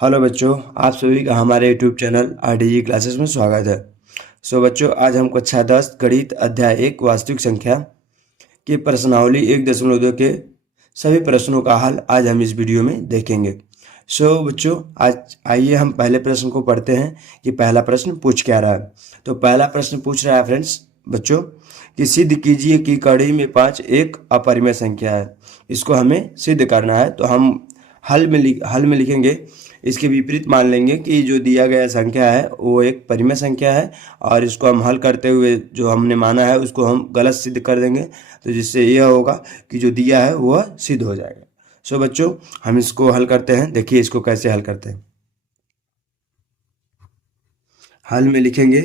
Hello बच्चों, आप सभी का हमारे यूट्यूब चैनल आरडीजी क्लासेस में स्वागत है। बच्चों, आज हम कक्षा 10 गणित अध्याय 1 वास्तविक संख्या की प्रश्नावली 1.2 के सभी प्रश्नों का हल आज हम इस वीडियो में देखेंगे। बच्चों, आज आइए हम पहले प्रश्न को पढ़ते हैं कि पहला प्रश्न पूछ क्या रहा है। तो पहला प्रश्न पूछ रहा है फ्रेंड्स बच्चों कि सिद्ध कीजिए कि कड़ी में 5 एक अपरिमेय संख्या है। इसको हमें सिद्ध करना है, तो हम हल में लिखेंगे। इसके विपरीत मान लेंगे कि जो दिया गया संख्या है वो एक परिमेय संख्या है, और इसको हम हल करते हुए जो हमने माना है उसको हम गलत सिद्ध कर देंगे। तो जिससे यह होगा कि जो दिया है वह सिद्ध हो जाएगा। बच्चों, हम इसको हल करते हैं। देखिए इसको कैसे हल करते हैं। हल में लिखेंगे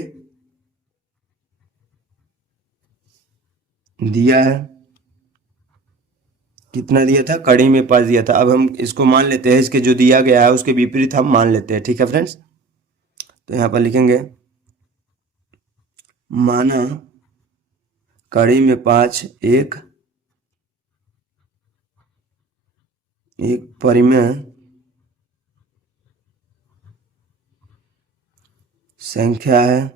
दिया है, कितना दिया था, कड़ी में 5 दिया था। अब हम इसको मान लेते हैं, इसके जो दिया गया है उसके विपरीत हम मान लेते हैं। ठीक है फ्रेंड्स, तो यहाँ पर लिखेंगे माना कड़ी में 5 एक परिमेय संख्या है।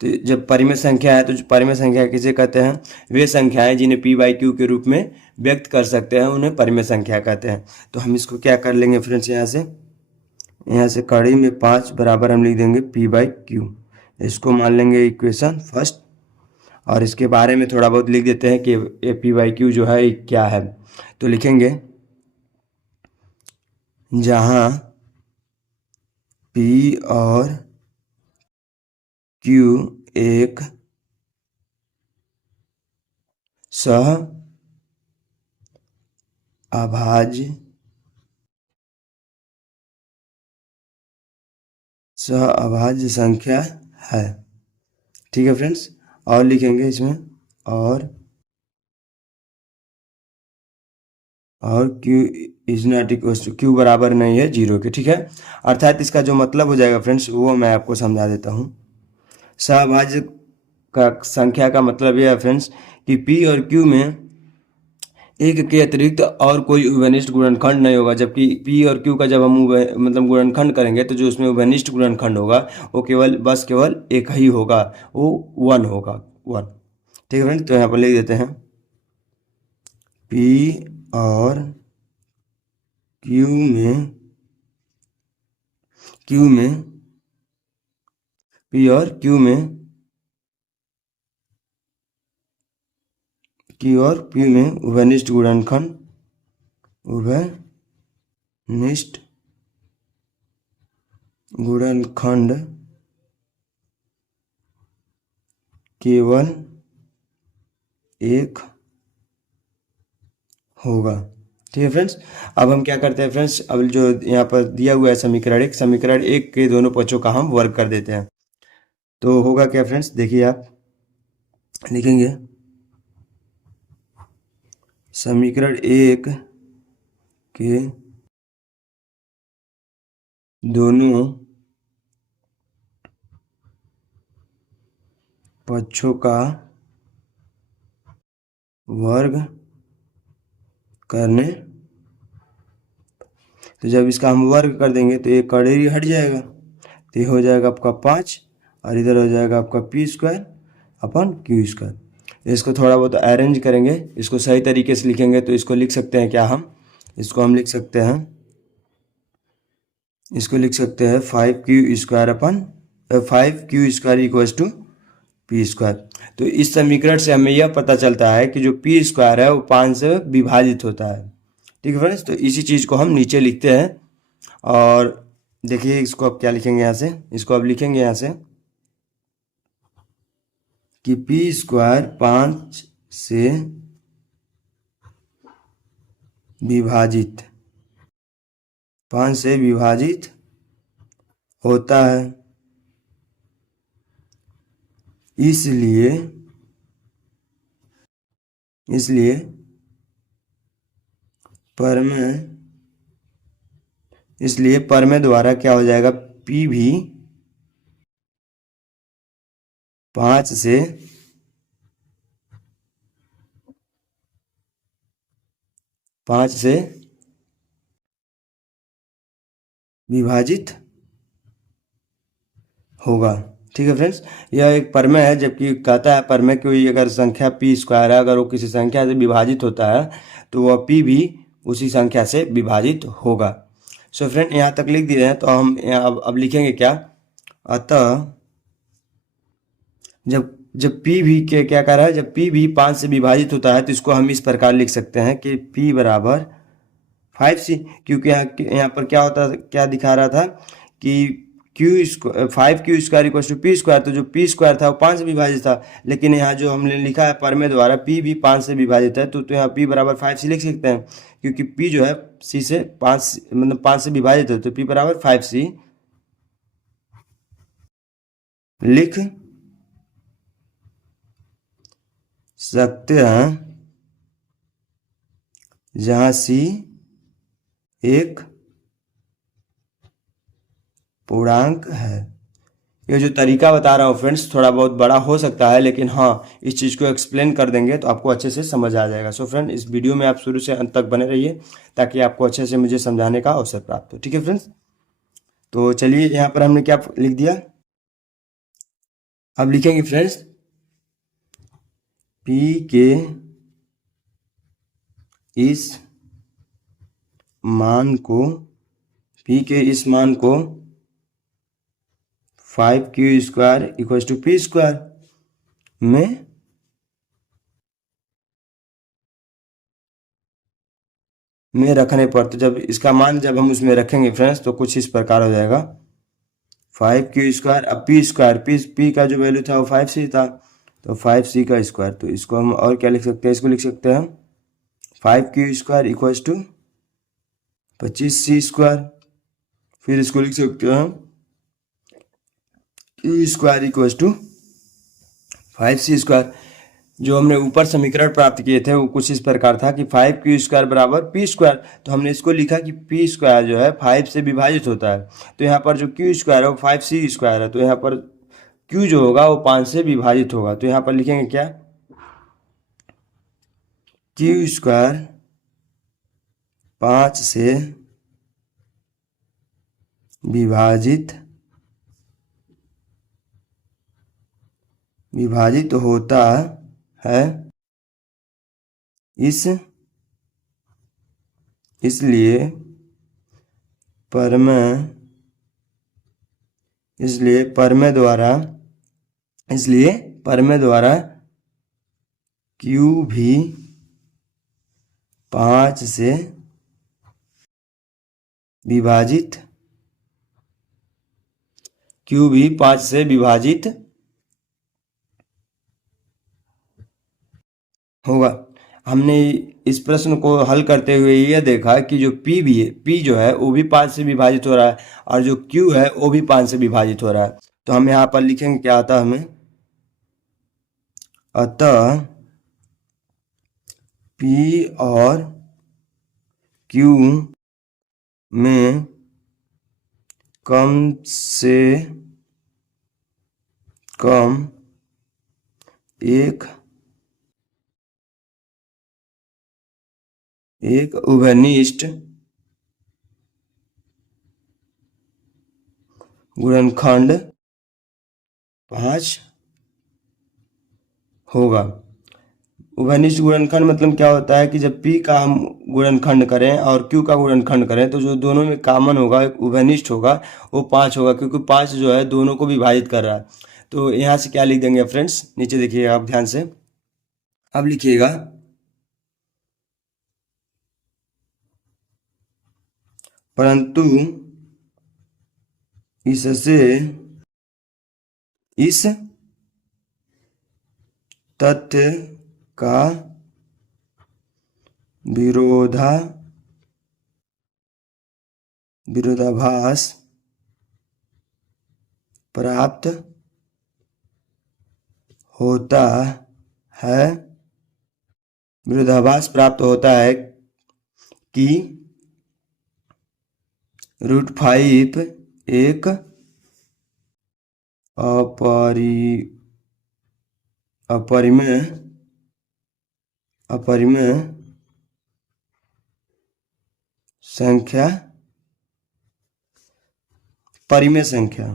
तो जब परिमेय संख्या है तो जो परिमेय संख्या किसे कहते हैं, वे संख्याएं जिन्हें पी बाई क्यू के रूप में व्यक्त कर सकते हैं उन्हें परिमेय संख्या कहते हैं। तो हम इसको क्या कर लेंगे फ्रेंड्स, यहाँ से कड़ी में 5 बराबर हम लिख देंगे पी बाई क्यू। इसको मान लेंगे इक्वेशन फर्स्ट, और इसके बारे में थोड़ा बहुत लिख देते हैं कि ए पी बाई क्यू जो है क्या है। तो लिखेंगे जहाँ पी और क्यू एक सह अभाज्य संख्या है। ठीक है फ्रेंड्स, और लिखेंगे इसमें और Q is not equal to, Q बराबर नहीं है 0 के। ठीक है, अर्थात इसका जो मतलब हो जाएगा फ्रेंड्स वो मैं आपको समझा देता हूँ। सहभाज्य का संख्या का मतलब यह है फ्रेंड्स कि पी और क्यू में एक के अतिरिक्त और कोई उभयनिष्ठ गुणनखंड नहीं होगा। जबकि पी और क्यू का जब हम मतलब गुणनखंड करेंगे तो जो उसमें उभयनिष्ठ गुणनखंड होगा वो केवल एक ही होगा, वो 1 होगा, 1। ठीक है फ्रेंड्स, तो यहाँ पर लिख देते हैं पी और क्यू में पी और क्यू में उभयनिष्ठ गुणनखंड केवल एक होगा। ठीक है फ्रेंड्स, अब हम क्या करते हैं फ्रेंड्स, अब जो यहाँ पर दिया हुआ है समीकरण एक के दोनों पक्षों का हम वर्ग कर देते हैं। तो होगा क्या फ्रेंड्स, देखिए आप लिखेंगे समीकरण एक के दोनों पक्षों का वर्ग करने। तो जब इसका हम वर्ग कर देंगे तो एक कड़ेरी हट जाएगा, तो ये हो जाएगा आपका 5, और इधर हो जाएगा आपका P square upon Q square. इसको थोड़ा बहुत अरेंज करेंगे, इसको सही तरीके से लिखेंगे तो इसको लिख सकते हैं क्या, हम इसको हम लिख सकते हैं 5 Q square equals to P square. तो इस समीकरण से हमें यह पता चलता है कि जो पी स्क्वायर है वो 5 से विभाजित होता है। ठीक है फ्रेंड्स, तो इसी चीज़ को हम नीचे लिखते हैं। और देखिए इसको अब क्या लिखेंगे, यहाँ से इसको अब लिखेंगे यहाँ से कि पी स्क्वायर 5 से विभाजित होता है, इसलिए परमेय द्वारा क्या हो जाएगा, पी भी 5 से विभाजित होगा। ठीक है फ्रेंड्स, यह एक प्रमेय है, जबकि कहता है प्रमेय कोई अगर संख्या पी स्क्वायर है, अगर वो किसी संख्या से विभाजित होता है तो वह पी भी उसी संख्या से विभाजित होगा। सो फ्रेंड यहाँ तक लिख दिए हैं, तो हम यहाँ अब लिखेंगे क्या, अतः जब जब पी भी के क्या कह रहा है, जब पी भी 5 से विभाजित होता है तो इसको हम इस प्रकार लिख सकते हैं कि पी बराबर 5c, क्योंकि यहाँ पर क्या होता, क्या दिखा रहा था कि Q square 5q² equal to P square, तो जो पी स्क्वायर था वो 5 से विभाजित था, लेकिन यहाँ जो हमने लिखा है प्रमेय द्वारा पी भी 5 से विभाजित है, तो यहाँ पी बराबर 5c लिख सकते हैं, क्योंकि पी जो है सी से 5 मतलब 5 से विभाजित है, तो पी बराबर 5c लिख सकते हैं, जहाँ सी एक पूर्णांक है। ये जो तरीका बता रहा हूँ फ्रेंड्स थोड़ा बहुत बड़ा हो सकता है, लेकिन हाँ इस चीज़ को एक्सप्लेन कर देंगे तो आपको अच्छे से समझ आ जाएगा। सो फ्रेंड इस वीडियो में आप शुरू से अंत तक बने रहिए ताकि आपको अच्छे से मुझे समझाने का अवसर प्राप्त हो। ठीक है फ्रेंड्स, तो चलिए यहाँ पर हमने क्या लिख दिया, अब लिखेंगे फ्रेंड्स P के इस मान को, P के इस मान को 5q² equal to P square में रखने पर, तो जब इसका मान जब हम उसमें रखेंगे फ्रेंड्स तो कुछ इस प्रकार हो जाएगा 5q², अब पी का जो वैल्यू था वो 5c था, तो 5c का स्क्वायर, तो इसको हम और क्या लिख सकते हैं, इसको लिख सकते हैं 5q² इक्वल टू 25c², फिर इसको लिख सकते हैं q² इक्वल टू 5c²। जो हमने ऊपर समीकरण प्राप्त किए थे वो कुछ इस प्रकार था कि 5q² बराबर p², तो हमने इसको लिखा कि p² जो है 5 से विभाजित होता है, तो यहाँ पर जो q² है वो 5c² है, तो यहाँ पर q जो होगा वो 5 से विभाजित होगा, तो यहाँ पर लिखेंगे क्या, q² 5 से विभाजित होता है, इसलिए परमेय द्वारा Q भी 5 से विभाजित होगा। हमने इस प्रश्न को हल करते हुए यह देखा कि जो P जो है वो भी 5 से विभाजित हो रहा है, और जो Q है वो भी 5 से विभाजित हो रहा है, तो हम यहाँ पर लिखेंगे क्या आता है हमें, अतः P और Q में कम से कम एक उभयनिष्ठ गुणनखंड 5 होगा। उभयनिष्ठ गुणनखंड मतलब क्या होता है कि जब P का हम गुणनखंड करें और Q का गुणनखंड करें तो जो दोनों में कॉमन होगा, एक उभयनिष्ठ होगा, वो 5 होगा, क्योंकि 5 जो है दोनों को विभाजित कर रहा है। तो यहाँ से क्या लिख देंगे फ्रेंड्स, नीचे देखिए आप ध्यान से, अब लिखिएगा परंतु इससे इस तथ्य का विरोधाभास प्राप्त होता है कि √5 एक अपरिमेय संख्या परिमेय संख्या।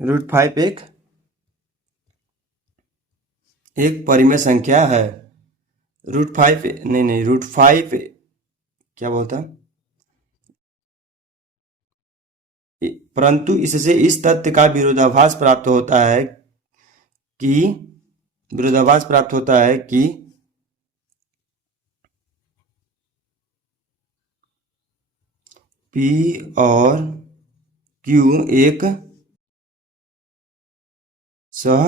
√5 एक परिमेय संख्या है। √5 नहीं, √5 क्या बोलता, परंतु इससे इस तथ्य का विरोधाभास प्राप्त होता है कि P और Q एक सह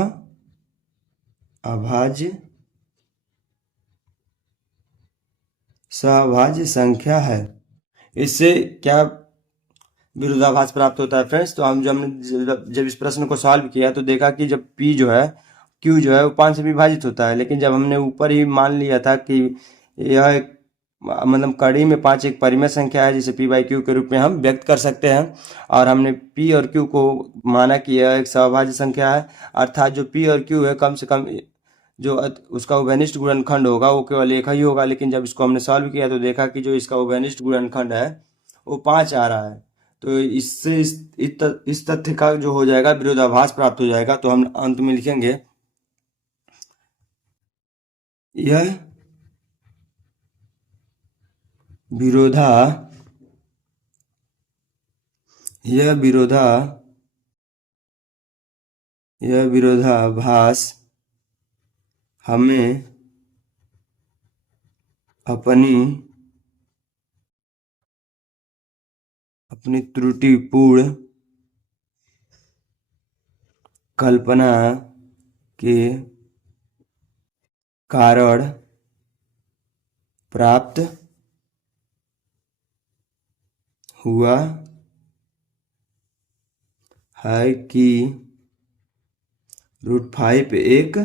संख्या है। इससे क्या विरोधाभास प्राप्त होता है फ्रेंड्स? तो हम जब इस प्रश्न को सॉल्व किया तो देखा कि जब P जो है, Q जो है वो 5 से विभाजित होता है, लेकिन जब हमने ऊपर ही मान लिया था कि यह एक मतलब कड़ी में 5 एक परिमेय संख्या है जिसे P/Q के रूप में हम व्यक्त कर सकते हैं, और हमने P और Q को माना कि यह एक सहभाज्य संख्या है, अर्थात जो P और Q है कम से कम जो उसका उभयनिष्ठ गुणनखंड होगा वो केवल एक ही होगा। लेकिन जब इसको हमने सॉल्व किया तो देखा कि जो इसका उभयनिष्ठ गुणनखंड है वो 5 आ रहा है। तो इससे इस तथ्य का जो हो जाएगा विरोधाभास प्राप्त हो जाएगा। तो हम अंत में लिखेंगे यह विरोधाभास हमें अपनी त्रुटिपूर्ण कल्पना के कारण प्राप्त हुआ है कि √5 एक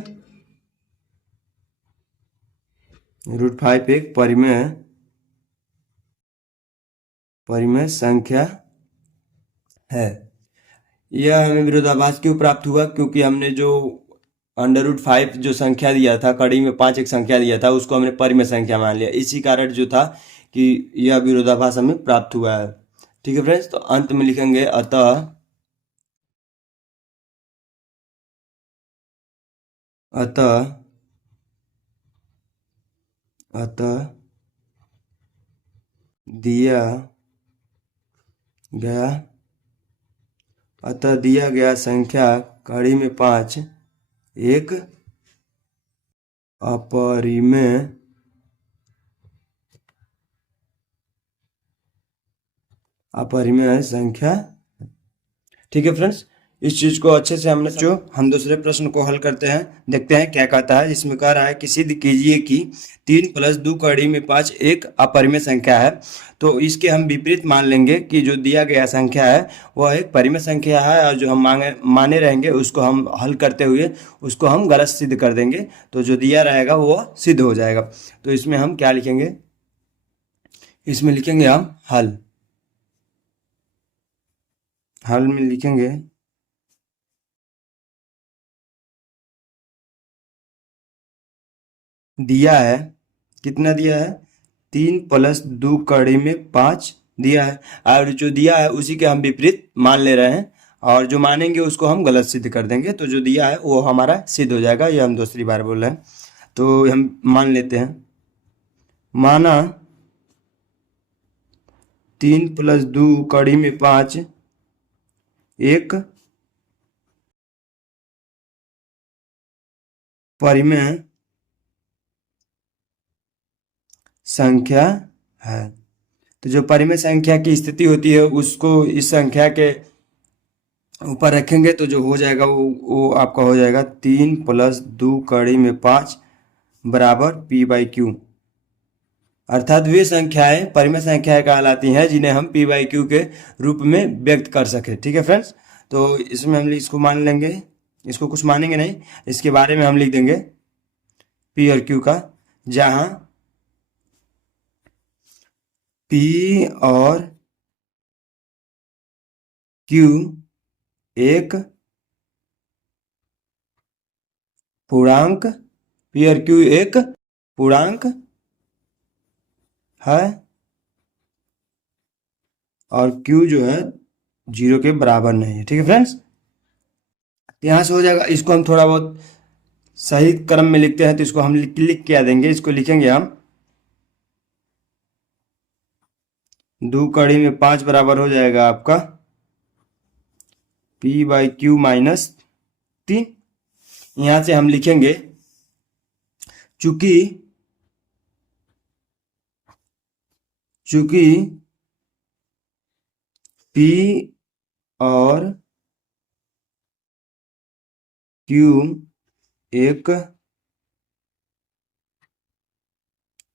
परिमेय संख्या है। यह हमें विरोधाभास क्यों प्राप्त हुआ? क्योंकि हमने जो √5 जो संख्या दिया था, कड़ी में 5 एक संख्या दिया था, उसको हमने परिमेय संख्या मान लिया। इसी कारण जो था कि यह विरोधाभास हमें प्राप्त हुआ है। ठीक है फ्रेंड्स, तो अंत में लिखेंगे अतः दिया गया संख्या कड़ी में 5 एक अपरिमेय संख्या। ठीक है फ्रेंड्स, इस चीज को अच्छे से हमने जो हम दूसरे प्रश्न को हल करते हैं, देखते हैं क्या कहता है। इसमें कह रहा है कि सिद्ध कीजिए कि 3 + 2 कड़ी में 5 एक अपरिमेय संख्या है। तो इसके हम विपरीत मान लेंगे कि जो दिया गया संख्या है वह एक परिमेय संख्या है, और जो हम माने रहेंगे उसको हम हल करते हुए उसको हम गलत सिद्ध कर देंगे। तो जो दिया रहेगा वो सिद्ध हो जाएगा। तो इसमें हम क्या लिखेंगे? इसमें लिखेंगे हम हल में लिखेंगे दिया है, कितना दिया है? 3 + 2 कड़ी में 5 दिया है, और जो दिया है उसी के हम विपरीत मान ले रहे हैं, और जो मानेंगे उसको हम गलत सिद्ध कर देंगे। तो जो दिया है वो हमारा सिद्ध हो जाएगा। ये हम दूसरी बार बोल रहे हैं, तो हम मान लेते हैं। माना 3 + 2 कड़ी में 5 एक परिमेय संख्या है। तो जो परिमेय संख्या की स्थिति होती है उसको इस संख्या के ऊपर रखेंगे तो जो हो जाएगा वो आपका हो जाएगा 3 + 2 कड़ी में 5 बराबर P/Q। अर्थात वे संख्याएं परिमेय संख्याएं कहलाती हैं जिन्हें हम P/Q के रूप में व्यक्त कर सके। ठीक है फ्रेंड्स, तो इसमें हम इसको मान लेंगे, इसको कुछ मानेंगे नहीं, इसके बारे में हम लिख देंगे P और Q का, जहां P और Q एक पूर्णांक, P और Q एक पूर्णांक है और Q जो है 0 के बराबर नहीं है। ठीक है फ्रेंड्स, यहाँ से हो जाएगा। इसको हम थोड़ा बहुत सही क्रम में लिखते हैं, तो इसको हम लिख क्या देंगे, इसको लिखेंगे हम 2 कड़ी में 5 बराबर हो जाएगा आपका P/Q माइनस 3। यहाँ से हम लिखेंगे चूंकि P और Q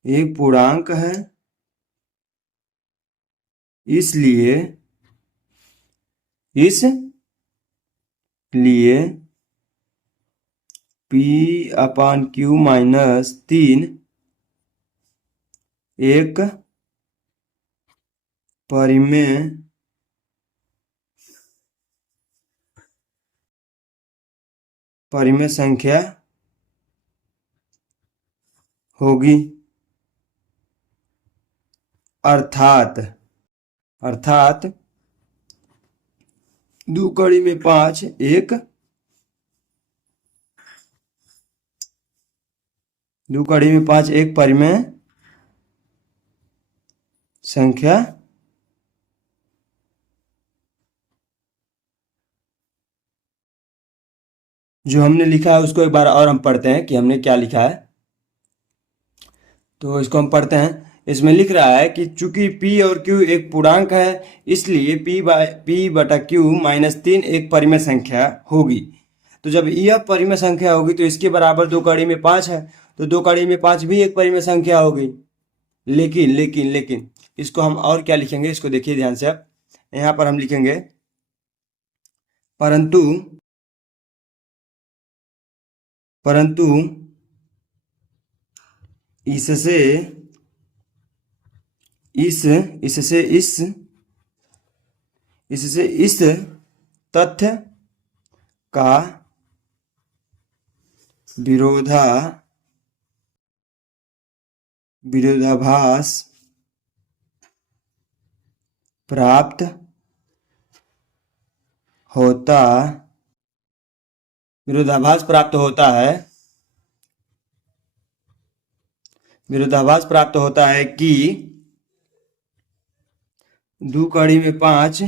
एक पूर्णांक है, इसलिए P/Q माइनस 3 एक परिमेय संख्या होगी। अर्थात 2 कड़ी में 5 एक परिमेय संख्या जो हमने लिखा है उसको एक बार और हम पढ़ते हैं कि हमने क्या लिखा है। तो इसको हम पढ़ते हैं। इसमें लिख रहा है कि चूंकि P और Q एक पूर्णांक है, इसलिए P/Q माइनस 3 एक परिमेय संख्या होगी। तो जब यह परिमेय संख्या होगी तो इसके बराबर 2 कड़ी में 5 है, तो 2 कड़ी में 5 भी एक परिमेय संख्या होगी। लेकिन इसको हम और क्या लिखेंगे, इसको देखिए ध्यान से आप। यहाँ पर हम लिखेंगे परंतु इससे इस तथ्य का विरोधाभास प्राप्त होता है कि 2 कड़ी में 5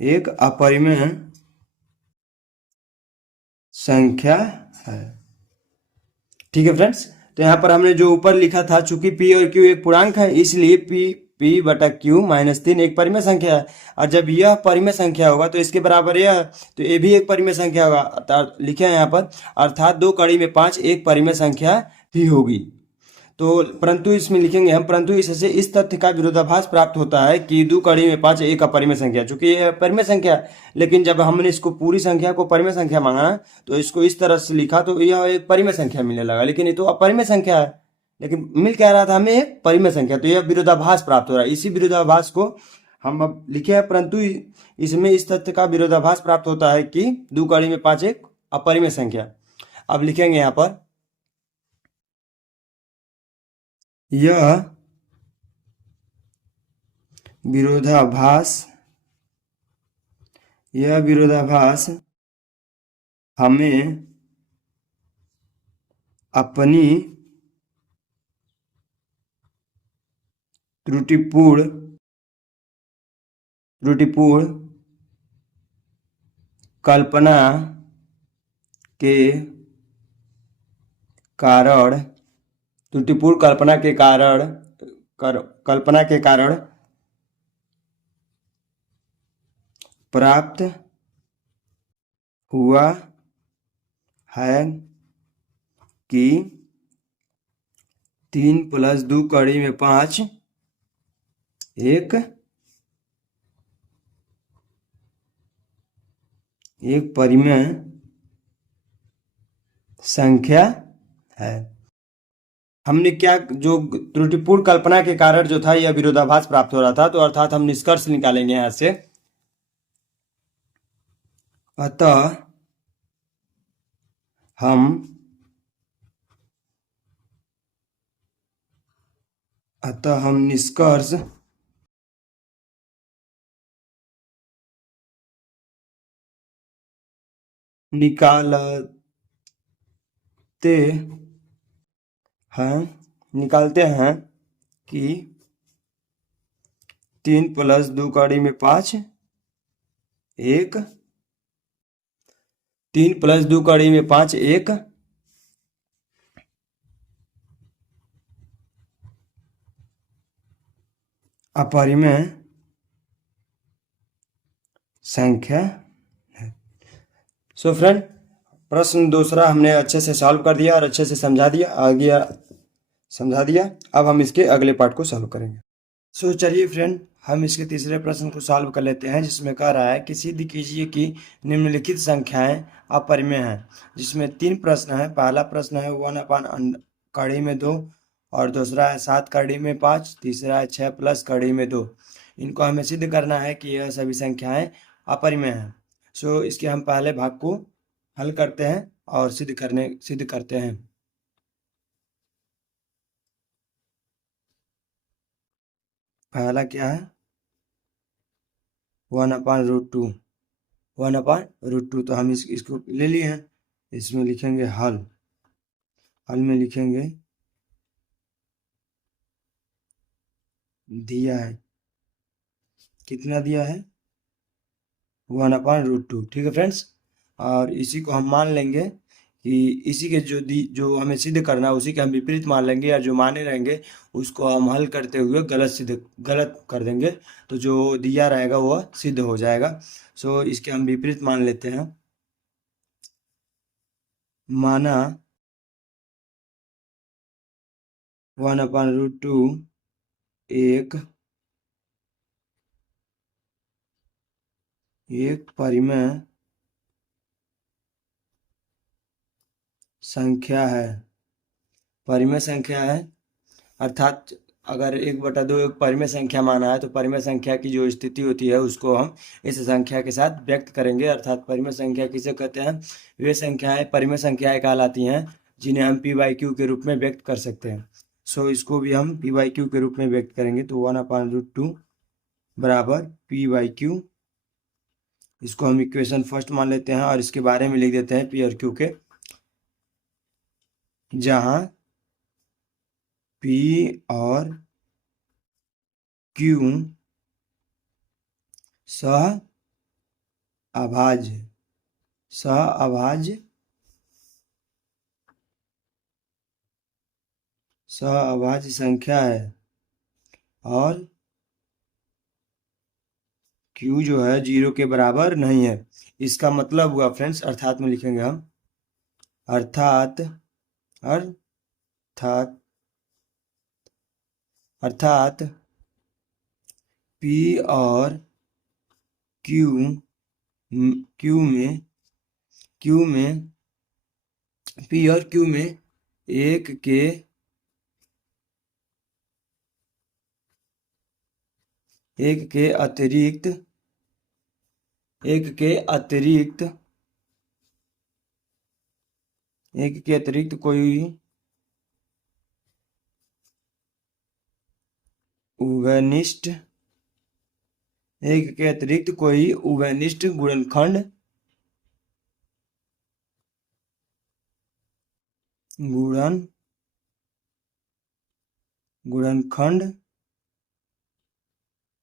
एक अपरिमेय संख्या है। ठीक है फ्रेंड्स, तो यहाँ पर हमने जो ऊपर लिखा था, चूंकि P और Q एक पूर्णांक है, इसलिए P/Q माइनस 3 एक परिमेय संख्या है। और जब यह परिमेय संख्या होगा तो इसके बराबर यह, तो ये भी एक परिमेय संख्या होगा। लिखे हैं यहाँ पर, अर्थात 2 कड़ी में 5 एक परिमेय संख्या भी होगी। तो परंतु इसमें लिखेंगे हम, परंतु इससे इस तथ्य का विरोधाभास प्राप्त होता है कि 2 कड़ी में 5 एक अपरिमेय संख्या, चूंकि यह परिमेय संख्या है। लेकिन जब हमने इसको पूरी संख्या को परिमेय संख्या मांगा तो इसको इस तरह से लिखा तो यह एक परिमेय संख्या मिलने लगा, लेकिन ये तो अपरिमेय संख्या है। लेकिन मिल क्या रहा था हमें, एक परिमेय संख्या। तो यह विरोधाभास प्राप्त हो रहा है। इसी विरोधाभास को हम अब लिखे हैं, परंतु इसमें इस तथ्य का विरोधाभास प्राप्त होता है कि 2 कड़ी में 5 एक अपरिमेय संख्या। अब लिखेंगे यहाँ पर, यह विरोधाभास हमें अपनी त्रुटिपूर्ण कल्पना के कारण प्राप्त हुआ है कि 3 + 2 कड़ी में 5 एक परिमेय संख्या है। हमने क्या, जो त्रुटिपूर्ण कल्पना के कारण जो था यह विरोधाभास प्राप्त हो रहा था, तो अर्थात हम निष्कर्ष निकालेंगे यहां से। अतः हम अतः हम निष्कर्ष निकालते हैं कि 3 + 2 कड़ी में 5 1 3 + 2 कड़ी में 5 1 अपरिमेय संख्या है। सो फ्रेंड, प्रश्न दूसरा हमने अच्छे से सॉल्व कर दिया और अच्छे से समझा दिया। अब हम इसके अगले पार्ट को सॉल्व करेंगे। सो चलिए फ्रेंड, हम इसके तीसरे प्रश्न को सॉल्व कर लेते हैं, जिसमें कह रहा है कि सिद्ध कीजिए कि निम्नलिखित संख्याएं अपरिमेय हैं। जिसमें 3 प्रश्न है। पहला प्रश्न है 1/, कड़ी में 2, और दूसरा है 7 कड़ी में 5, तीसरा है 6 + कड़ी में 2। इनको हमें सिद्ध करना है कि यह सभी संख्याएं अपरिमेय हैं। सो इसके हम पहले भाग को हल करते हैं और सिद्ध करते हैं। पहला क्या है? 1/√2। 1/√2, तो हम इसको ले लिए हैं। इसमें लिखेंगे हल में लिखेंगे दिया है। कितना दिया है? 1/√2। ठीक है फ्रेंड्स, और इसी को हम मान लेंगे कि इसी के जो हमें सिद्ध करना है उसी के हम विपरीत मान लेंगे, या जो माने रहेंगे उसको हम हल करते हुए गलत कर देंगे। तो जो दिया रहेगा वह सिद्ध हो जाएगा। सो इसके हम विपरीत मान लेते हैं। माना 1/√2 एक परिमेय संख्या है। परिमेय संख्या है अर्थात अगर 1/2 एक परिमेय संख्या माना है, तो परिमेय संख्या की जो स्थिति होती है उसको हम इस संख्या के साथ व्यक्त करेंगे। अर्थात परिमेय संख्या किसे कहते हैं? वे संख्याएं परिमेय संख्याएं कहलाती हैं जिन्हें हम p/q के रूप में व्यक्त कर सकते हैं। सो इसको भी हम p/q के रूप में व्यक्त करेंगे। तो 1/√2 बराबर p/q। इसको हम इक्वेशन फर्स्ट मान लेते हैं और इसके बारे में लिख देते हैं p और q के, जहां p और q सहअभाज्य संख्या है, और q जो है 0 के बराबर नहीं है। इसका मतलब हुआ फ्रेंड्स, अर्थात में लिखेंगे हम, अर्थात p और q में p और q में एक के अतिरिक्त कोई उभयनिष्ठ गुणनखंड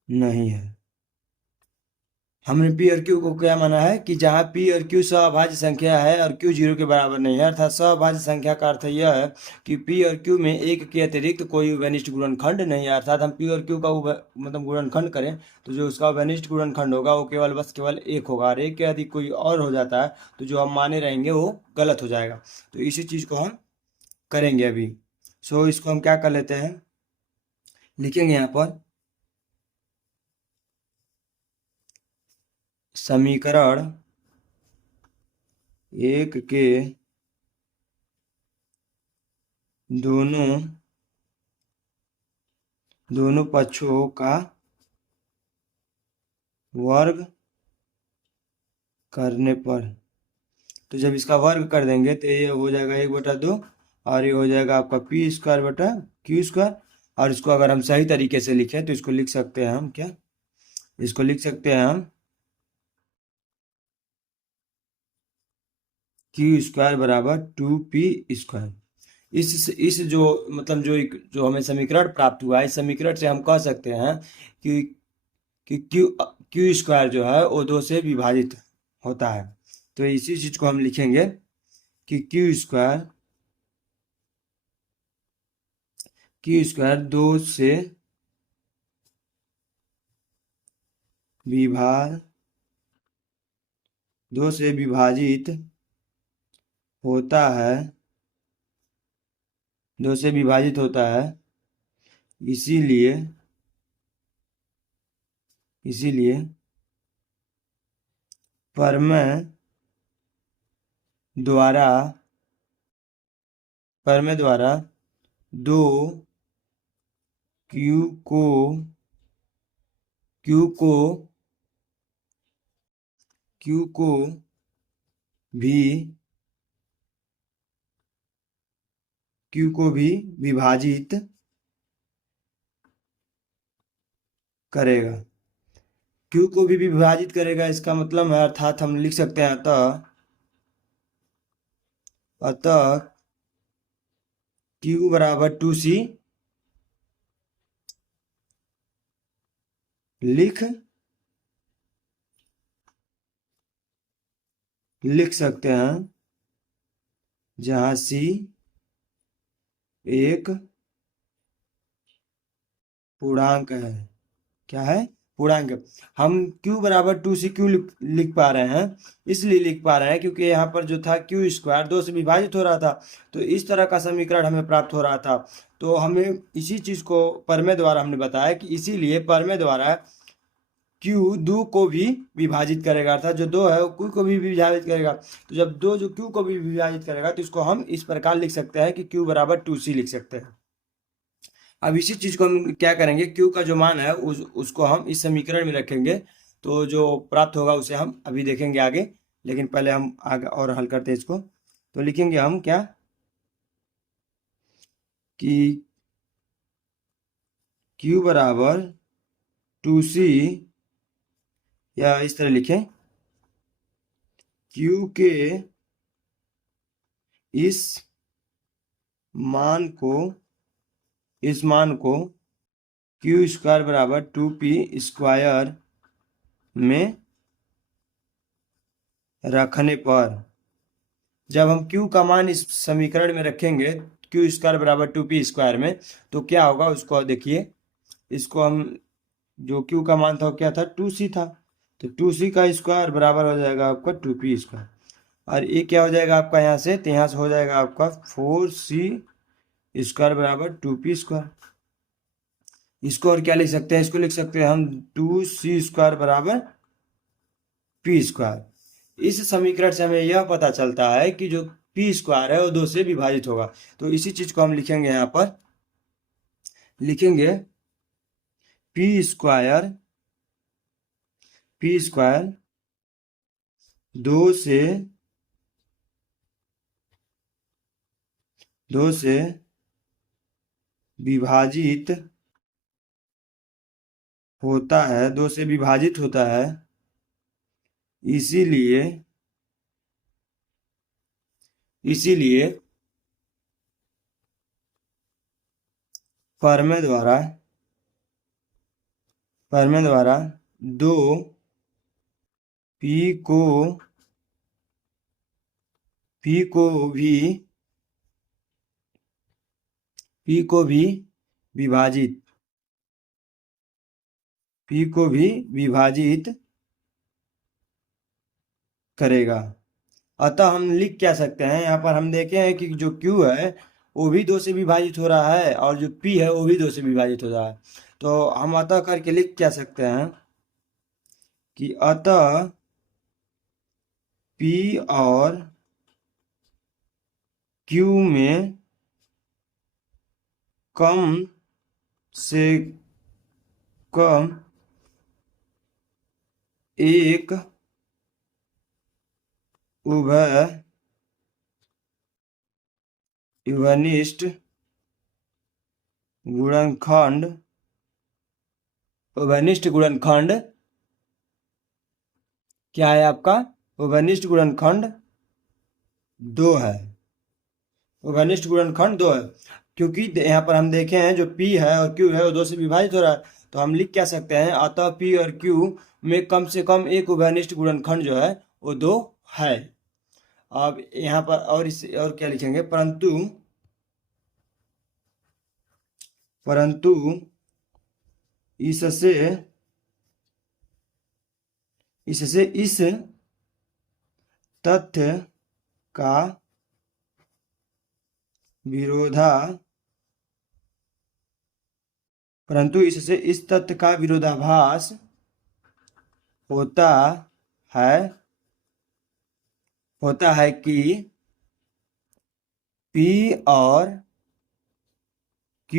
नहीं है। हमने p और q को क्या माना है कि जहां p और q सहअभाज्य संख्या है और q 0 के बराबर नहीं है, अर्थात सहअभाज्य संख्या का अर्थ यह है कि p और q में एक के अतिरिक्त कोई उभयनिष्ठ गुणनखंड नहीं है। अर्थात हम p और q का गुणनखंड करें तो जो उसका उभयनिष्ठ गुणनखंड होगा वो केवल एक होगा, और एक के अधिक कोई और हो जाता है तो जो हम माने रहेंगे वो गलत हो जाएगा। तो इसी चीज को हम करेंगे अभी। सो इसको हम क्या कर लेते हैं, लिखेंगे यहाँ पर समीकरण 1 के दोनों पक्षों का वर्ग करने पर, तो जब इसका वर्ग कर देंगे तो ये हो जाएगा 1/2, और ये हो जाएगा आपका p² / q²। और इसको अगर हम सही तरीके से लिखें तो इसको लिख सकते हैं हम क्या, इसको लिख सकते हैं हम क्यू स्क्वायर बराबर 2p²। इस जो मतलब जो हमें समीकरण प्राप्त हुआ है, इस समीकरण से हम कह सकते हैं कि क्यू क्यू स्क्वायर जो है वो 2 से विभाजित होता है। तो इसी चीज को हम लिखेंगे कि क्यू स्क्वायर विभा 2 से विभाजित होता है, 2 से विभाजित होता है। इसीलिए इसीलिए प्रमेय द्वारा 2 क्यू को क्यू को क्यू को भी क्यू को भी विभाजित करेगा। क्यू को भी विभाजित करेगा, इसका मतलब है अर्थात हम लिख सकते हैं अतः क्यू बराबर 2c लिख सकते हैं, जहां c एक पूर्णांक है। क्या है? पूर्णांक। हम q बराबर 2c क्यों लिख पा रहे हैं? इसलिए लिख पा रहे हैं क्योंकि यहाँ पर जो था क्यू स्क्वायर 2 से विभाजित हो रहा था, तो इस तरह का समीकरण हमें प्राप्त हो रहा था। तो हमें इसी चीज को प्रमेय द्वारा हमने बताया कि इसीलिए प्रमेय द्वारा क्यू 2 को भी विभाजित करेगा, अर्थात जो 2 है वो क्यू को भी विभाजित करेगा। तो जब 2 जो क्यू को भी विभाजित करेगा तो इसको हम इस प्रकार लिख सकते हैं कि क्यू बराबर 2c लिख सकते हैं। अब इसी चीज को हम क्या करेंगे, क्यू का जो मान है उसको हम इस समीकरण में रखेंगे, तो जो प्राप्त होगा उसे हम अभी देखेंगे आगे। लेकिन पहले हम आगे और हल करते हैं इसको। तो लिखेंगे हम क्या कि क्यू बराबर 2c, या इस तरह लिखें, क्यू के इस मान को क्यू स्क्वायर बराबर 2p² में रखने पर, जब हम q का मान इस समीकरण में रखेंगे क्यू स्क्वायर बराबर 2p² में, तो क्या होगा उसको देखिए। इसको हम जो q का मान था वो क्या था, 2c था, तो 2c का स्क्वायर बराबर हो जाएगा आपका 2p²। और ये क्या हो जाएगा आपका यहाँ से, तो यहाँ से हो जाएगा आपका 4c² बराबर 2p²। इसको और क्या लिख सकते हैं, इसको लिख सकते हैं हम 2c² बराबर p²। इस समीकरण से हमें यह पता चलता है कि जो p² है वो 2 से विभाजित होगा। तो इसी चीज को हम लिखेंगे, यहाँ पर लिखेंगे p² 2 से विभाजित होता है, 2 से विभाजित होता है। इसीलिए प्रमेय द्वारा 2 p को भी विभाजित करेगा। अतः हम लिख क्या सकते हैं, यहाँ पर हम देखे हैं कि जो Q है वो भी 2 से विभाजित हो रहा है और जो P है वो भी 2 से विभाजित हो रहा है। तो हम अतः करके लिख क्या सकते हैं कि अतः P और Q में कम से कम एक उभयनिष्ठ गुणनखंड, उभयनिष्ठ गुणनखंड क्या है आपका? उभयनिष्ठ गुणनखंड 2 है। उभयनिष्ठ गुणनखंड 2 है, क्योंकि यहाँ पर हम देखे हैं जो P है और Q है वो 2 से विभाजित हो रहा है, तो हम लिख क्या सकते हैं, अतः P और Q में कम से कम एक उभयनिष्ठ गुणनखंड जो है वो 2 है। अब यहाँ पर और इसे और क्या लिखेंगे, परंतु इससे इस तथ्य का विरोधाभास होता है कि P और Q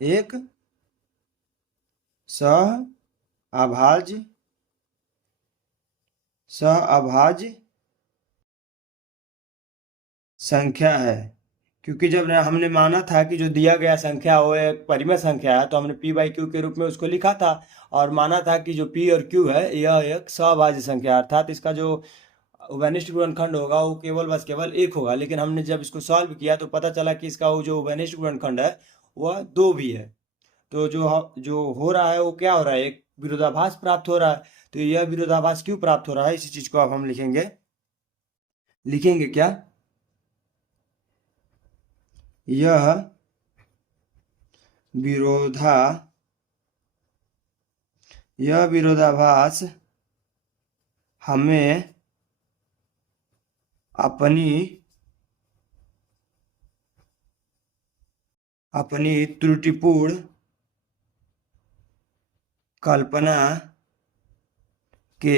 एक सअभाज्य संख्या है। क्योंकि जब हमने माना था कि जो दिया गया संख्या वो एक परिमेय संख्या है, तो हमने P/Q के रूप में उसको लिखा था और माना था कि जो P और Q है यह एक सअभाज्य संख्या, अर्थात इसका जो उभयनिष्ठ गुणनखंड होगा वो केवल एक होगा। लेकिन हमने जब इसको सॉल्व किया तो पता चला कि इसका वो जो उभयनिष्ठ गुणनखंड है वह 2 भी है। तो जो हो रहा है वो क्या हो रहा है, एक विरोधाभास प्राप्त हो रहा है। तो यह विरोधाभास क्यों प्राप्त हो रहा है, इसी चीज को अब हम लिखेंगे क्या, यह विरोधाभास हमें अपनी त्रुटिपूर्ण कल्पना के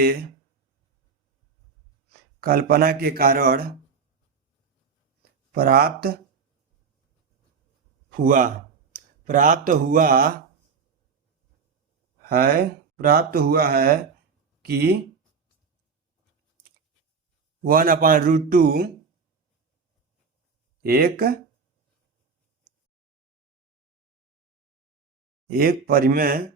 कारण प्राप्त हुआ है कि 1/√2 एक परिमेय,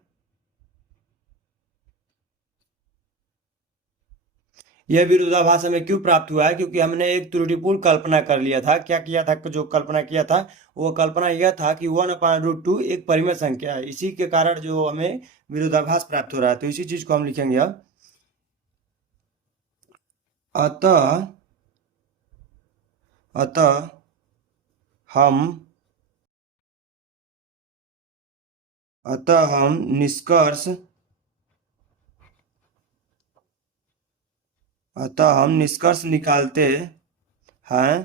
यह विरोधाभास हमें क्यों प्राप्त हुआ है, क्योंकि हमने एक त्रुटिपूर्ण कल्पना कर लिया था। क्या किया था, जो कल्पना किया था वो कल्पना यह था कि 1/√2 एक परिमेय संख्या है, इसी के कारण जो हमें विरोधाभास प्राप्त हो रहा है। तो इसी चीज को हम लिखेंगे अब, अतः हम निष्कर्ष निकालते हैं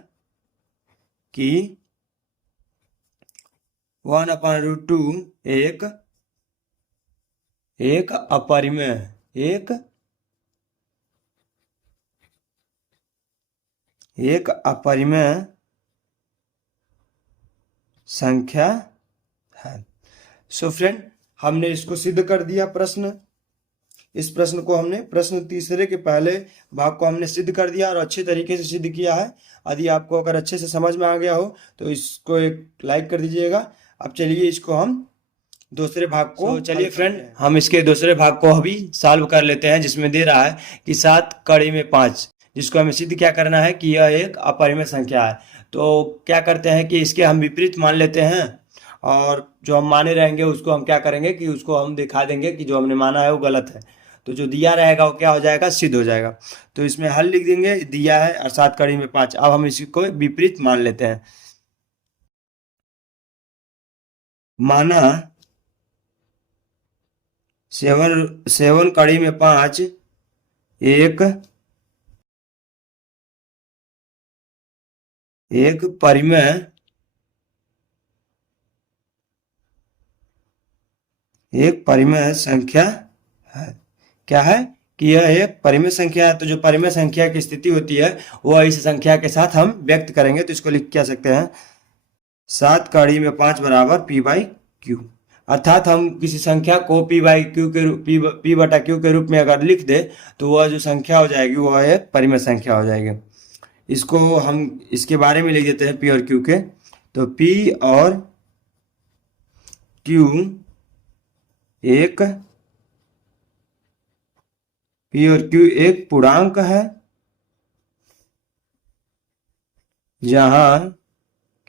कि 1/√2 एक अपरिमेय संख्या है। सो फ्रेंड, हमने इसको सिद्ध कर दिया। इस प्रश्न को हमने प्रश्न तीसरे के पहले भाग को हमने सिद्ध कर दिया और अच्छे तरीके से सिद्ध किया है। यदि आपको अगर अच्छे से समझ में आ गया हो तो इसको एक लाइक कर दीजिएगा। अब चलिए इसको हम दूसरे भाग को चलिए फ्रेंड हम इसके दूसरे भाग को अभी सॉल्व कर लेते हैं, जिसमें दे रहा है कि 7 कड़ी में 5, जिसको हमें सिद्ध क्या करना है कि यह एक अपरिमेय संख्या है। तो क्या करते हैं कि इसके हम विपरीत मान लेते हैं और जो हम माने रहेंगे उसको हम क्या करेंगे कि उसको हम दिखा देंगे कि जो हमने माना है वो गलत है। तो जो दिया रहेगा वो क्या हो जाएगा, सिद्ध हो जाएगा। तो इसमें हल लिख देंगे, दिया है और 7 कड़ी में 5। अब हम इसको विपरीत मान लेते हैं। माना 7 कड़ी में 5 एक परिमेय संख्या है। क्या है कि यह एक परिमेय संख्या है। तो जो परिमेय संख्या की स्थिति होती है वह इस संख्या के साथ हम व्यक्त करेंगे। तो इसको लिख क्या सकते हैं, 7 कड़ी में 5 बराबर P/Q। अर्थात हम किसी संख्या को पी बाई क्यू के रूप पी बटा क्यू के रूप में अगर लिख दे तो वह जो संख्या हो जाएगी वह एक परिमेय संख्या हो जाएगी। इसको हम इसके बारे में लिख देते हैं पी और क्यू के। तो पी और क्यू एक एक पूर्णांक है जहां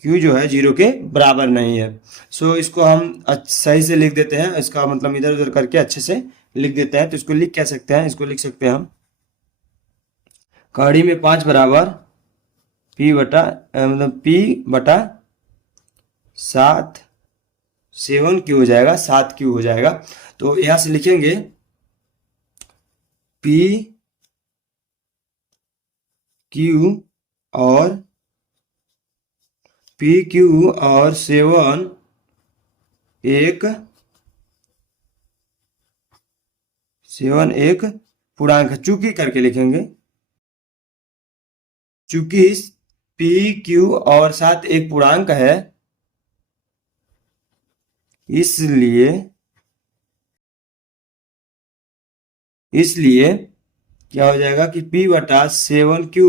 क्यू जो है 0 के बराबर नहीं है। सो इसको हम सही से लिख देते हैं, इसका मतलब इधर उधर करके अच्छे से लिख देते हैं। तो इसको लिख क्या सकते हैं, इसको लिख सकते हैं हम कड़ी में 5 बराबर पी बटा मतलब पी बटा 7 क्यू हो जाएगा, 7 क्यू हो जाएगा। तो यहां से लिखेंगे पी क्यू और पी क्यू और 7 एक पूर्णांक है, चूंकि करके लिखेंगे। चूंकि पी क्यू और 7 एक पूर्णांक है इसलिए क्या हो जाएगा कि P बटा 7Q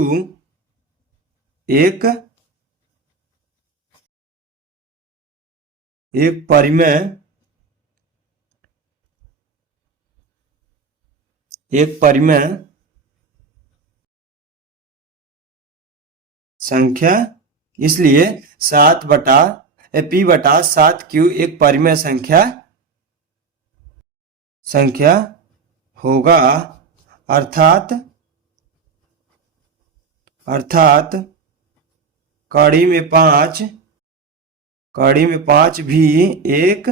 एक परिमेय संख्या, इसलिए 7 बटा P बटा 7Q एक परिमेय संख्या होगा। अर्थात कड़ी में 5 भी एक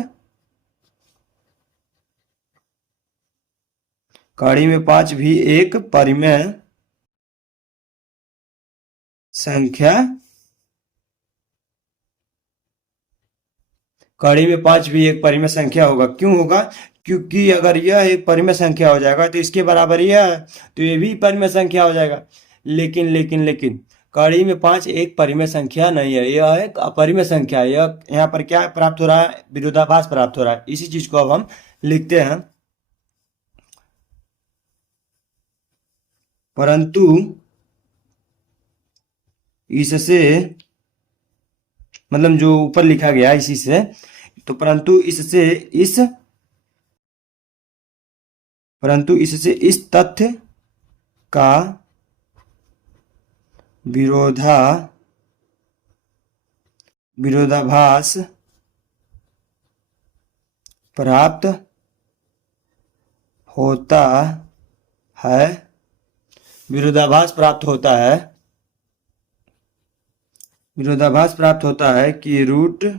परिमेय संख्या, कड़ी में 5 भी एक परिमेय संख्या होगा। क्यों होगा? क्योंकि अगर यह एक परिमेय संख्या हो जाएगा तो इसके बराबर यह है, तो ये भी परिमेय संख्या हो जाएगा। लेकिन कड़ी में 5 एक परिमेय संख्या नहीं है, यह एक अपरिमेय संख्या है। यह यहाँ पर क्या प्राप्त हो रहा है? विरोधाभास प्राप्त हो रहा है। इसी चीज को अब हम लिखते हैं, परंतु इससे मतलब जो ऊपर लिखा गया इसी से, तो परंतु इससे इस तथ्य का विरोधाभास प्राप्त होता है। विरोधाभास प्राप्त होता है कि √5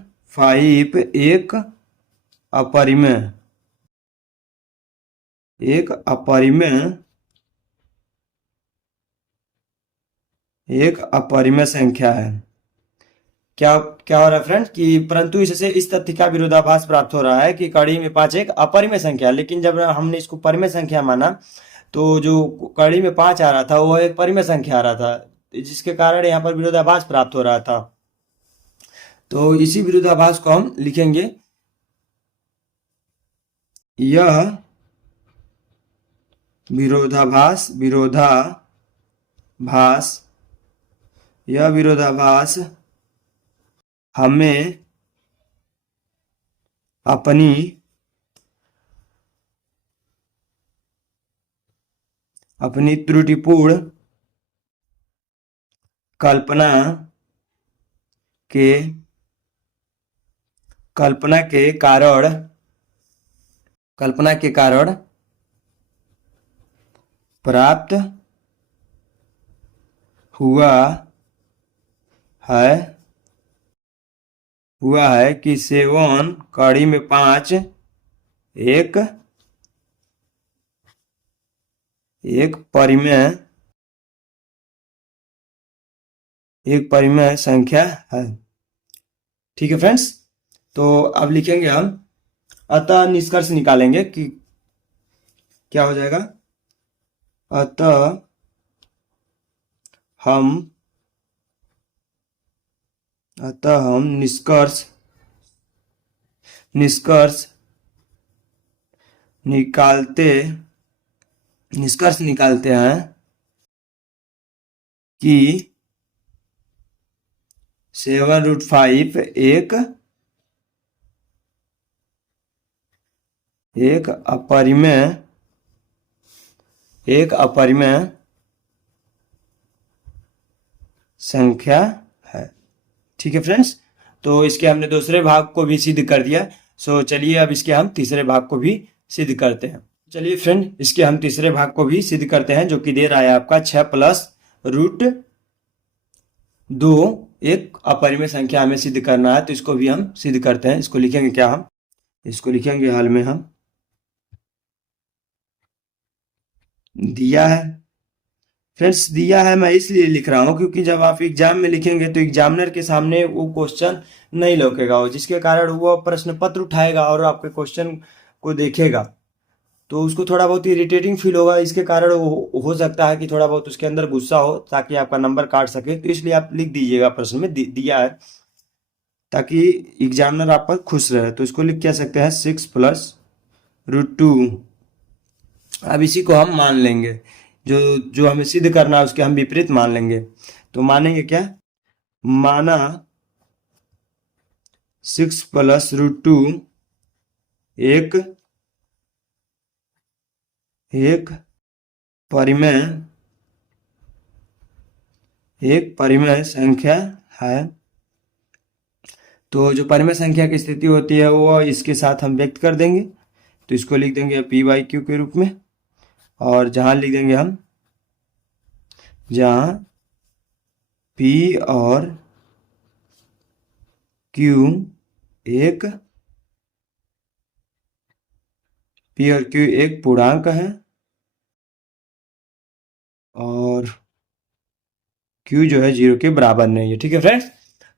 एक अपरिमेय संख्या है। क्या हो रहा है फ्रेंड्स कि परंतु इससे इस तथ्य का विरोधाभास प्राप्त हो रहा है कि कड़ी में 5 एक अपरिमेय संख्या, लेकिन जब हमने इसको परिमेय संख्या माना तो जो कड़ी में 5 आ रहा था वो एक परिमेय संख्या आ रहा था, जिसके कारण यहाँ पर विरोधाभास प्राप्त हो रहा था। तो इसी विरोधाभास को हम लिखेंगे, यह विरोधाभास हमें अपनी त्रुटिपूर्ण कल्पना के कारण प्राप्त हुआ है कि 7 कड़ी में 5 एक परिमेय संख्या है। ठीक है फ्रेंड्स, तो अब लिखेंगे हम, अतः निष्कर्ष निकालेंगे कि क्या हो जाएगा। अतः हम निष्कर्ष निकालते हैं कि 7√5 एक अपरिमेय संख्या है। ठीक है फ्रेंड्स, तो इसके हमने दूसरे भाग को भी सिद्ध कर दिया। सो चलिए अब इसके हम तीसरे भाग को भी सिद्ध करते हैं। चलिए फ्रेंड, इसके हम तीसरे भाग को भी सिद्ध करते हैं, जो कि दे रहा है आपका 6 + √2 एक अपरिमेय संख्या हमें सिद्ध करना है। तो इसको भी हम सिद्ध करते हैं। इसको लिखेंगे क्या, हम इसको लिखेंगे हल में, हम दिया है फ्रेंड्स, दिया है मैं इसलिए लिख रहा हूं क्योंकि जब आप एग्जाम में लिखेंगे तो एग्जामिनर के सामने वो क्वेश्चन नहीं लौकेगा, वो जिसके कारण वो प्रश्न पत्र उठाएगा और आपके क्वेश्चन को देखेगा, तो उसको थोड़ा बहुत इरिटेटिंग फील होगा। इसके कारण हो सकता है कि थोड़ा बहुत उसके अंदर गुस्सा हो, ताकि आपका नंबर काट सके। तो इसलिए आप लिख दीजिएगा प्रश्न में दिया है, ताकि एग्जामिनर आप पर खुश रहे। तो इसको लिख कह सकते हैं 6 + √2। अब इसी को हम मान लेंगे, जो जो हमें सिद्ध करना है उसके हम विपरीत मान लेंगे। तो मानेंगे क्या, माना 6 + √2 एक परिमेय संख्या है। तो जो परिमेय संख्या की स्थिति होती है वो इसके साथ हम व्यक्त कर देंगे। तो इसको लिख देंगे p/q के रूप में, और जहां लिख देंगे हम, जहां p और q एक पूर्णांक है और q जो है 0 के बराबर नहीं है। ठीक है फ्रेंड्स,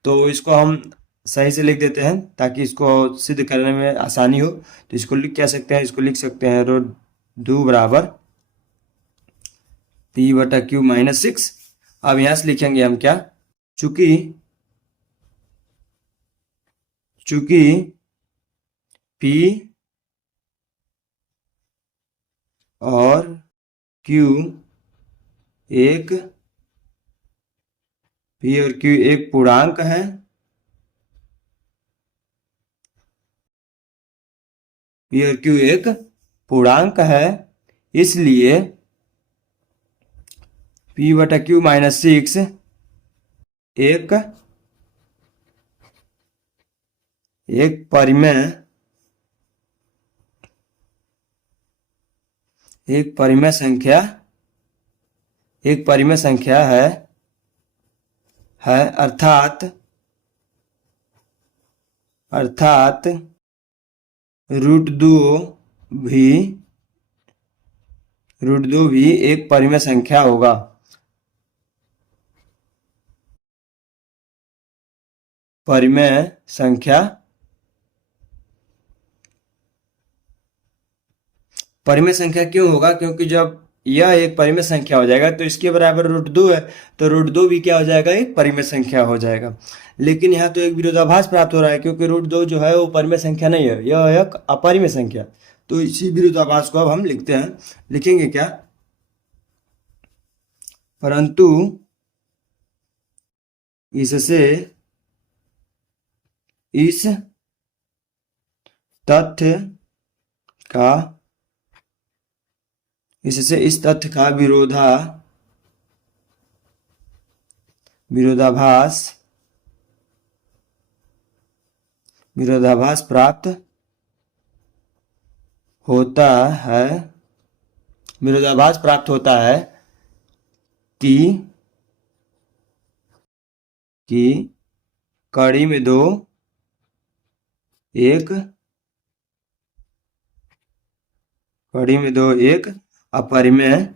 तो इसको हम सही से लिख देते हैं ताकि इसको सिद्ध करने में आसानी हो। तो इसको लिख क्या सकते हैं, इसको लिख सकते हैं √2 बराबर p/q - 6। अब यहां से लिखेंगे हम क्या, चूंकि p और q एक पूर्णांक है, p और q एक पूर्णांक है, इसलिए p/q - 6 एक परिमेय संख्या है, अर्थात √2 भी एक परिमेय संख्या होगा। परिमेय संख्या क्यों होगा, क्योंकि जब यह एक परिमेय संख्या हो जाएगा तो इसके बराबर √2 है, तो √2 भी क्या हो जाएगा, एक परिमेय संख्या हो जाएगा। लेकिन यहाँ तो एक विरोधाभास प्राप्त हो रहा है, क्योंकि √2 जो है वो परिमेय संख्या नहीं है, यह एक अपरिमेय संख्या। तो इसी विरोधाभास को अब हम लिखते हैं, लिखेंगे क्या, परंतु इससे इस तथ्य का विरोधाभास प्राप्त होता है कि कड़ी में 2 एक अपरिमेय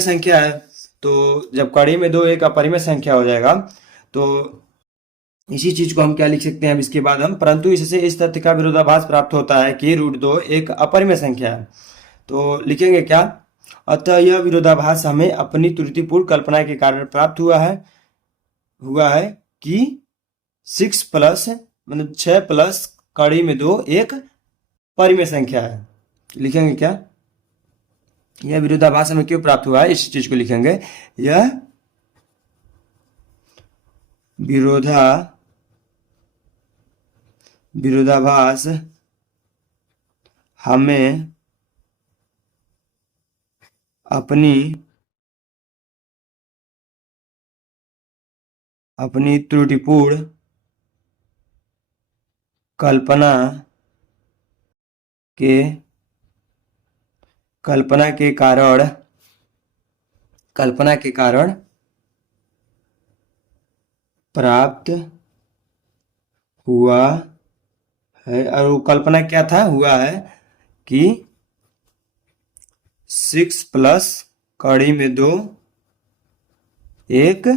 संख्या है। तो जब कड़ी में 2 एक अपरिमेय संख्या हो जाएगा, तो इसी चीज को हम क्या लिख सकते हैं, अब इसके बाद हम, परंतु इससे इस तथ्य का विरोधाभास प्राप्त होता है कि √2 एक अपरिमेय संख्या है। तो लिखेंगे क्या, अतः यह विरोधाभास हमें अपनी त्रुटिपूर्ण कल्पना के कारण प्राप्त हुआ है कि 6 प्लस मतलब 6 प्लस कड़ी में 2 एक परिमेय संख्या है। लिखेंगे क्या? यह विरोधाभास हमें क्यों प्राप्त हुआ है, इस चीज को लिखेंगे। यह विरोधाभास हमें अपनी त्रुटिपूर्ण कल्पना के कारण प्राप्त हुआ है। और वो कल्पना क्या था, हुआ है कि 6 प्लस कड़ी में 2 एक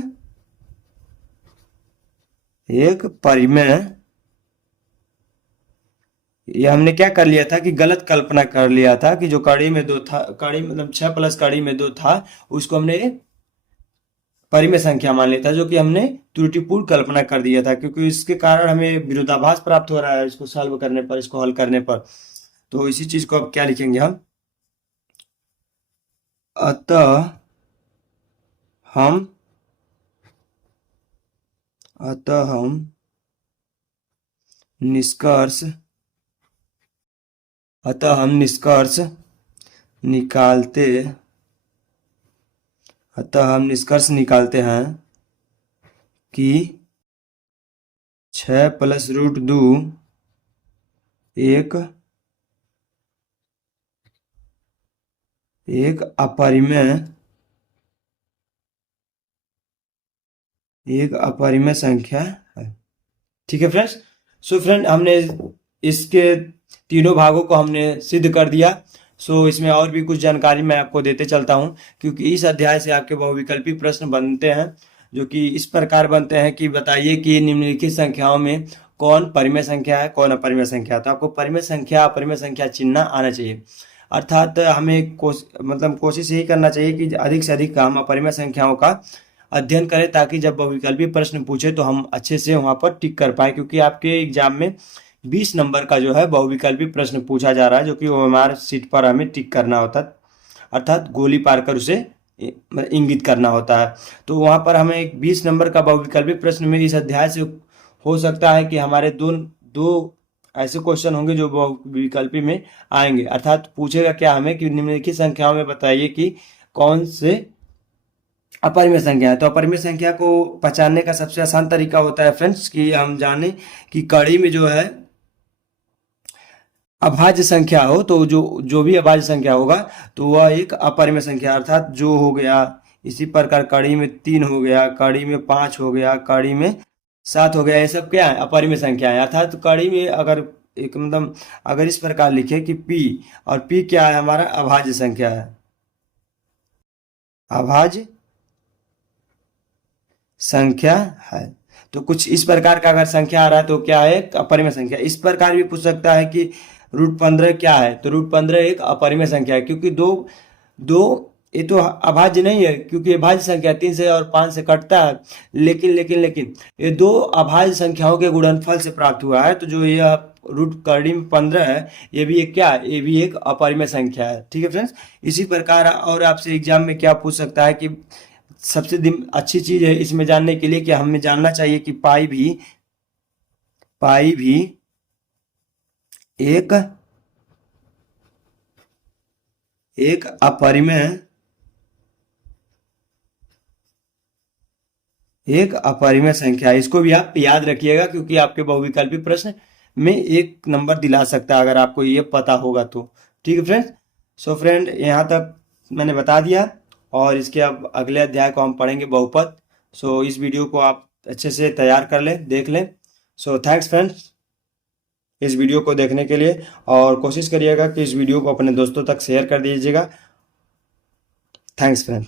परिमेय। ये हमने क्या कर लिया था कि गलत कल्पना कर लिया था कि जो कड़ी में 2 था, कड़ी मतलब 6 प्लस कड़ी में 2 था, उसको हमने परिमेय संख्या मान लिया था, जो कि हमने त्रुटिपूर्ण कल्पना कर दिया था, क्योंकि इसके कारण हमें विरोधाभास प्राप्त हो रहा है इसको सॉल्व करने पर, इसको हल करने पर। तो इसी चीज को अब क्या लिखेंगे हम, अतः हम निष्कर्ष निकालते हैं कि 6 प्लस रूट 2 एक अपरिमेय संख्या है। ठीक है फ्रेंड्स। सो फ्रेंड, हमने इसके तीनों भागों को हमने सिद्ध कर दिया। सो इसमें और भी कुछ जानकारी मैं आपको देते चलता हूं, क्योंकि इस अध्याय से आपके बहुविकल्पी प्रश्न बनते हैं, जो कि इस प्रकार बनते हैं कि बताइए कि निम्नलिखित संख्याओं में कौन परिमेय संख्या है, कौन अपरिमेय संख्या है। तो आपको परिमेय संख्या अपरिमेय संख्या चिन्हना आना चाहिए। अर्थात हमें कोशिश यही करना चाहिए कि अधिक से अधिक हम अपरिमेय संख्याओं का अध्ययन करें, ताकि जब बहुविकल्पी प्रश्न पूछे तो हम अच्छे से वहां पर टिक कर पाए। क्योंकि आपके एग्जाम में 20 नंबर का जो है बहुविकल्पी प्रश्न पूछा जा रहा है, जो कि OMR सीट पर हमें टिक करना होता है, अर्थात गोली पार कर उसे इंगित करना होता है। तो वहां पर हमें 20 नंबर का बहुविकल्पी प्रश्न में इस अध्याय से हो सकता है कि हमारे दो ऐसे क्वेश्चन होंगे जो बहुविकल्पी में आएंगे। अर्थात पूछेगा क्या हमें कि निम्नलिखित संख्याओं में बताइए कि कौन से अपरिमेय संख्या है। तो अपरिमेय संख्या को पहचानने का सबसे आसान तरीका होता है फ्रेंड्स कि हम जाने कि कड़ी में जो है अभाज्य संख्या हो, तो जो भी अभाज्य संख्या होगा तो वह एक अपरिमेय संख्या, अर्थात जो हो गया। इसी प्रकार कड़ी में 3 हो गया, कड़ी में 5 हो गया, कड़ी में 7 हो गया, ये सब क्या है, अपरिमेय संख्या है। अर्थात कड़ी में अगर इस प्रकार लिखे कि P, और P क्या है, हमारा अभाज्य संख्या है, अभाज्य संख्या है। तो कुछ इस प्रकार का अगर संख्या आ रहा है तो क्या है, अपरिमेय संख्या। इस प्रकार भी पूछ सकता है कि √15 क्या है, तो √15 एक अपरिमेय संख्या है, क्योंकि दो ये तो अभाज्य नहीं है, क्योंकि ये भाज्य संख्या 3 से और 5 से कटता है। लेकिन ये दो अभाज्य संख्याओं के गुणनफल से प्राप्त हुआ है। तो जो यह कड़ी में 15 है, ये भी एक क्या है, ये भी एक अपरिमेय संख्या है। ठीक है फ्रेंड्स। इसी प्रकार और आपसे एग्जाम में क्या पूछ सकता है कि सबसे अच्छी चीज है इसमें जानने के लिए कि हमें जानना चाहिए कि पाई भी एक अपरिमेय संख्या है। इसको भी आप याद रखिएगा, क्योंकि आपके बहुविकल्पी प्रश्न में 1 नंबर दिला सकता है अगर आपको ये पता होगा तो। ठीक है फ्रेंड्स। सो फ्रेंड, यहाँ तक मैंने बता दिया, और इसके अब अगले अध्याय को हम पढ़ेंगे बहुपद। सो इस वीडियो को आप अच्छे से तैयार कर लें, देख लें। सो थैंक्स फ्रेंड्स इस वीडियो को देखने के लिए, और कोशिश करिएगा कि इस वीडियो को अपने दोस्तों तक शेयर कर दीजिएगा। Thanks friend.